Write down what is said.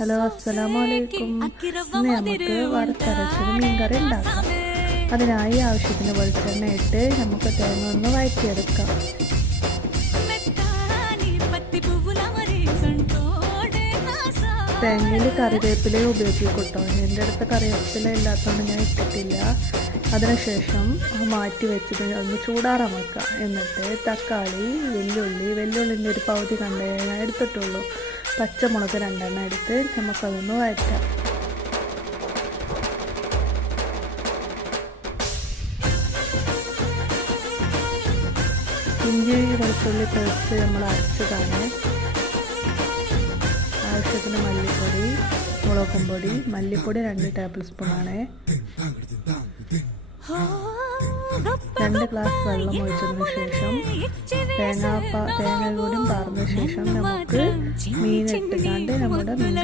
Hello, അസ്സലാമലൈക്കും. ഇന്ന് നമുക്ക് വറുത്തരച്ചൊരു മീൻകറി ഉണ്ടാക്കാം. അതിനായി ആവശ്യത്തിന് വെളിച്ചെണ്ണ ഇട്ട് നമുക്ക് തേങ്ങ ഒന്ന് വഴറ്റിയെടുക്കാം. തേങ്ങയിൽ കറിവേപ്പില ഉപയോഗിക്കൂട്ടോ. എൻ്റെ അടുത്ത് കറിവേപ്പില ഇല്ലാത്തതുകൊണ്ട് ഞാൻ ഇട്ടിട്ടില്ല. അതിനുശേഷം മാറ്റി വെച്ചിട്ട് ഒന്ന് ചൂടാറാൻ വെക്കുക. എന്നിട്ട് തക്കാളി, വെല്ലുള്ളിൻ്റെ ഒരു പകുതി കണ്ടേ ഞാൻ എടുത്തിട്ടുള്ളൂ. പച്ചമുളക് 2 എണ്ണം എടുത്ത് നമുക്കതൊന്ന് വഴറ്റാം. ഇഞ്ചി വെളുത്തുള്ളി പൊടിച്ച് നമ്മൾ അരച്ചതാണ്. ആവശ്യത്തിന് മല്ലിപ്പൊടി, മുളകും പൊടി, മല്ലിപ്പൊടി 2 ടേബിൾ സ്പൂണാണ്. 2 ഗ്ലാസ് വെള്ളം ഒഴിച്ചതിന് ശേഷം തേങ്ങ കൂടി പാർന്ന ശേഷം നമുക്ക് മീൻ ഇട്ടുകൊണ്ട് നമ്മുടെ മീൻ